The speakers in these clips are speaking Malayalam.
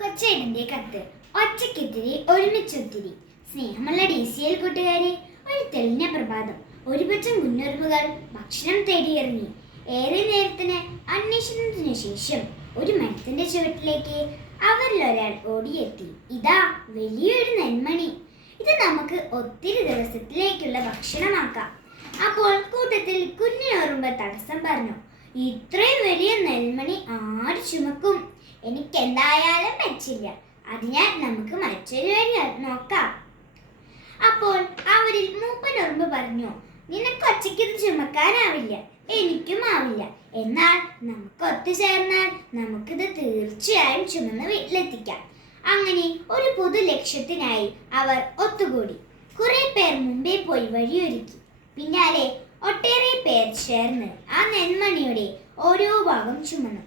കൊച്ചേട്ടന്റെ കത്ത്. ഒറ്റയ്ക്കിത്തിരി ഒരുമിച്ചൊത്തിരി സ്നേഹമുള്ള ഡി സി എൽ കൂട്ടുകാരെ ഒരു തെളിഞ്ഞ പ്രഭാതം ഒരുപക്ഷം കുഞ്ഞുറുമ്പുകൾ ഭക്ഷണം തേടിയിറങ്ങി. ഏറെ നേരത്തിന് അന്വേഷണത്തിനു ശേഷം ഒരു മരത്തിന്റെ ചുവട്ടിലേക്ക് അവരിൽ ഒരാൾ ഓടിയെത്തി. ഇതാ വലിയൊരു നെന്മണി. ഇത് നമുക്ക് ഒത്തിരി ദിവസത്തിലേക്കുള്ള ഭക്ഷണമാക്കാം. അപ്പോൾ കൂട്ടത്തിൽ കുഞ്ഞിനോറുമ്പ് തടസ്സം പറഞ്ഞു. ഇത്രയും വലിയ നെൽമണി ആര് ചുമക്കും? എനിക്ക് എന്തായാലും പറ്റില്ല അതിനാൽ നമുക്ക് മറ്റൊരു വഴി നോക്കാം. അപ്പോൾ അവരിൽ മൂപ്പനുറുമ്പ് പറഞ്ഞു നിനക്ക് ഒറ്റയ്ക്ക് ചുമക്കാനാവില്ല. എനിക്കും ആവില്ല. എന്നാൽ നമുക്ക് ഒത്തുചേർന്നാൽ നമുക്കിത് തീർച്ചയായും ചുമന്ന് വീട്ടിലെത്തിക്കാം. അങ്ങനെ ഒരു പൊതു ലക്ഷ്യത്തിനായി അവർ ഒത്തുകൂടി. കുറെ പേർ മുമ്പേ പോയി വഴിയൊരുക്കി. പിന്നാലെ ഒട്ടേറെ പേർ ചേർന്ന് ആ നെന്മണിയുടെ ഓരോ ഭാഗം ചുമന്നു.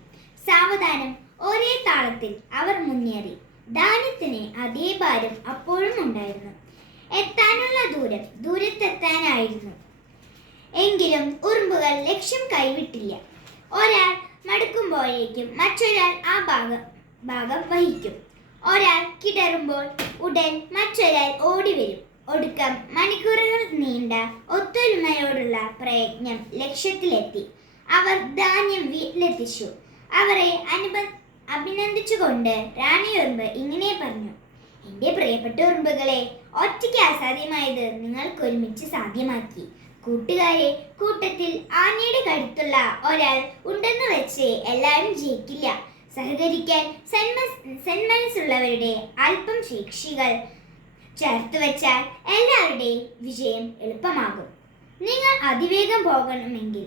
സാവധാനം ഒരേ താളത്തിൽ അവർ മുന്നേറി. ധാന്യത്തിന് അതേ ഭാരം അപ്പോഴും ഉണ്ടായിരുന്നു. എത്താനുള്ള ദൂരം ദൂരത്തെത്താനായിരുന്നു. എങ്കിലും ഉറുമ്പുകൾ ലക്ഷ്യം കൈവിട്ടില്ല. ഒരാൾ മടുക്കുമ്പോഴേക്കും മറ്റൊരാൾ ആ ഭാഗം ഭാഗം വഹിക്കും. ഒരാൾ കിടറുമ്പോൾ ഉടൻ മറ്റൊരാൾ ഓടി വരും ഒടുക്കം മണിക്കൂറുകൾ നീണ്ട ഒത്തൊരുമയോടുള്ള പ്രയത്നം ലക്ഷ്യത്തിലെത്തി. അവർ ധാന്യം വീട്ടിലെത്തിച്ചു. അവരെ അനുബ അഭിനന്ദിച്ചുകൊണ്ട് റാണി ഉറുമ്പ് ഇങ്ങനെ പറഞ്ഞു. എന്റെ പ്രിയപ്പെട്ട ഉറുമ്പുകളെ ഒറ്റയ്ക്ക് അസാധ്യമായത് നിങ്ങൾക്ക് ഒരുമിച്ച് സാധ്യമാക്കി. കൂട്ടുകാരെ കൂട്ടത്തിൽ ആനയുടെ കടുത്തുള്ള ഒരാൾ ഉണ്ടെന്ന് വെച്ച് എല്ലാവരും ജയിക്കില്ല. സഹകരിക്കാൻ സന്മസ് സന്മനസ്സുള്ളവരുടെ അല്പം ശിക്ഷികൾ ചേർത്ത് വെച്ചാൽ എല്ലാവരുടെയും വിജയം എളുപ്പമാകും. നിങ്ങൾ അതിവേഗം പോകണമെങ്കിൽ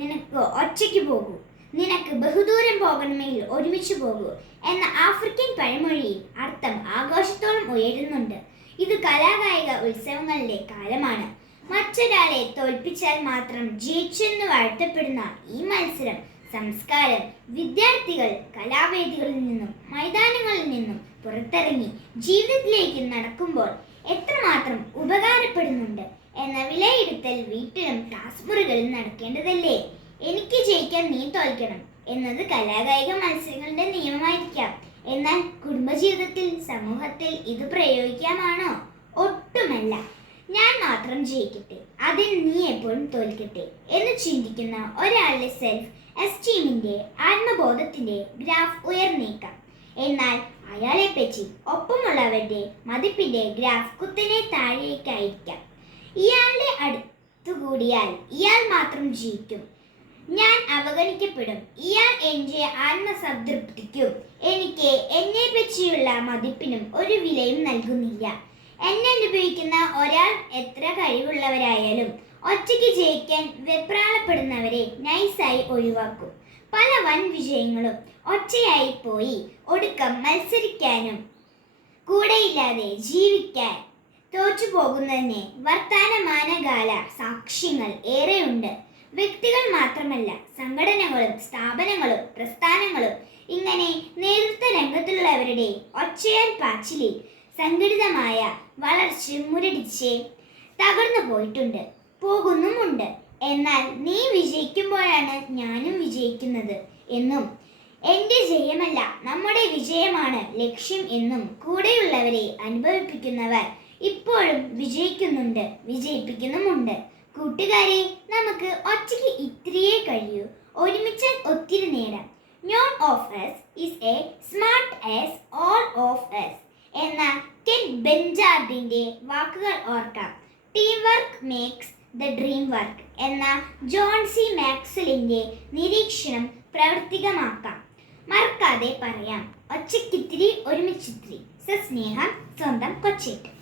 നിനക്ക് ഒറ്റയ്ക്ക് പോകൂ. നിനക്ക് ബഹുദൂരം പോകണമെങ്കിൽ ഒരുമിച്ച് പോകൂ എന്ന ആഫ്രിക്കൻ പഴമൊഴിയിൽ അർത്ഥം ആഘോഷത്തോളം ഉയരുന്നുണ്ട്. ഇത് കലാകായിക ഉത്സവങ്ങളുടെ കാലമാണ്. മറ്റൊരാളെ തോൽപ്പിച്ചാൽ മാത്രം ജയിച്ചെന്ന് വാഴ്ത്തപ്പെടുന്ന ഈ മത്സരം സംസ്കാരം വിദ്യാർത്ഥികൾ കലാവേദികളിൽ നിന്നും മൈതാനങ്ങളിൽ നിന്നും പുറത്തിറങ്ങി ജീവിതത്തിലേക്ക് നടക്കുമ്പോൾ എത്രമാത്രം ഉപകാരപ്പെടുന്നുണ്ട് എന്ന വിലയിരുത്തൽ വീട്ടിലും ക്ലാസ് മുറികളിലും നടക്കേണ്ടതല്ലേ? എനിക്ക് ജയിക്കാൻ നീ തോൽക്കണം എന്നത് കലാകായിക മത്സരങ്ങളുടെ നിയമമായിരിക്കാം. എന്നാൽ കുടുംബജീവിതത്തിൽ സമൂഹത്തിൽ ഇത് പ്രയോഗിക്കാമാണോ? ഒട്ടുമല്ല. ഞാൻ മാത്രം ജയിക്കട്ടെ അതിൽ നീ എപ്പോഴും തോൽക്കട്ടെ എന്ന് ചിന്തിക്കുന്ന ഒരാളുടെ സെൽഫ് എസ്റ്റീമിന്റെ ആത്മബോധത്തിന്റെ ഗ്രാഫ് ഉയർന്നേക്കാം. എന്നാൽ അയാളെ പറ്റി ഒപ്പമുള്ളവരുടെ മതിപ്പിന്റെ ഗ്രാഫ് കുത്തനെ താഴേക്കായിരിക്കാം. ഇയാളുടെ അടുത്തുകൂടിയാൽ ഇയാൾ മാത്രം ജീവിക്കും ഞാൻ അവഗണിക്കപ്പെടും. ഇയാൾ എന്റെ ആത്മസംതൃപ്തിക്കും എനിക്ക് എന്നെ പറ്റിയുള്ള മതിപ്പിനും ഒരു വിലയും നൽകുന്നില്ല. എന്നെ അനുഭവിക്കുന്ന ഒരാൾ എത്ര കഴിവുള്ളവരായാലും ഒറ്റയ്ക്ക് ജയിക്കാൻ വെപ്രാളപ്പെടുന്നവരെ നൈസായി ഒഴിവാക്കും. പല വൻ വിജയങ്ങളും ഒറ്റയായി പോയി ഒടുക്കം മത്സരിക്കാനും കൂടെയില്ലാതെ ജീവിക്കാൻ തോറ്റു പോകുന്നതിന് വർത്തമാനകാല സാക്ഷ്യങ്ങൾ ഏറെയുണ്ട്. വ്യക്തികൾ മാത്രമല്ല സംഘടനകളും സ്ഥാപനങ്ങളും പ്രസ്ഥാനങ്ങളും ഇങ്ങനെ നേതൃത്വ രംഗത്തുള്ളവരുടെ ഒച്ചയാൻ പാച്ചിലിൽ സംഘടിതമായ വളർച്ച മുരടിച്ച് തകർന്നു പോയിട്ടുണ്ട്. പോകുന്നുമുണ്ട്. എന്നാൽ നീ വിജയിക്കുമ്പോഴാണ് ഞാനും വിജയിക്കുന്നത് എന്നും. എന്റെ ജയമല്ല നമ്മുടെ വിജയമാണ് ലക്ഷ്യം എന്നും കൂടെയുള്ളവരെ അനുഭവിപ്പിക്കുന്നവർ ഇപ്പോഴും വിജയിക്കുന്നുണ്ട് വിജയിപ്പിക്കുന്നുമുണ്ട്. കൂട്ടുകാരെ നമുക്ക് ഒറ്റയ്ക്ക് ഇത്രയേ കഴിയൂ. ഒരുമിച്ച് ഒത്തിരി നേടാം none of us is as smart as all of us എന്ന കെൻ ബെഞ്ചാർഡിന്റെ വാക്കുകൾ ഓർക്കാം. Team work makes the dream work എന്ന ജോൺ സി മാക്സലിന്റെ നിരീക്ഷണം പ്രാവർത്തികമാക്കാം. മറക്കാതെ പറയാം. ഒച്ചക്കിത്തിരി ഒരുമിച്ചിത്തിരി. സസ്നേഹം സ്വന്തം കൊച്ചേട്ട്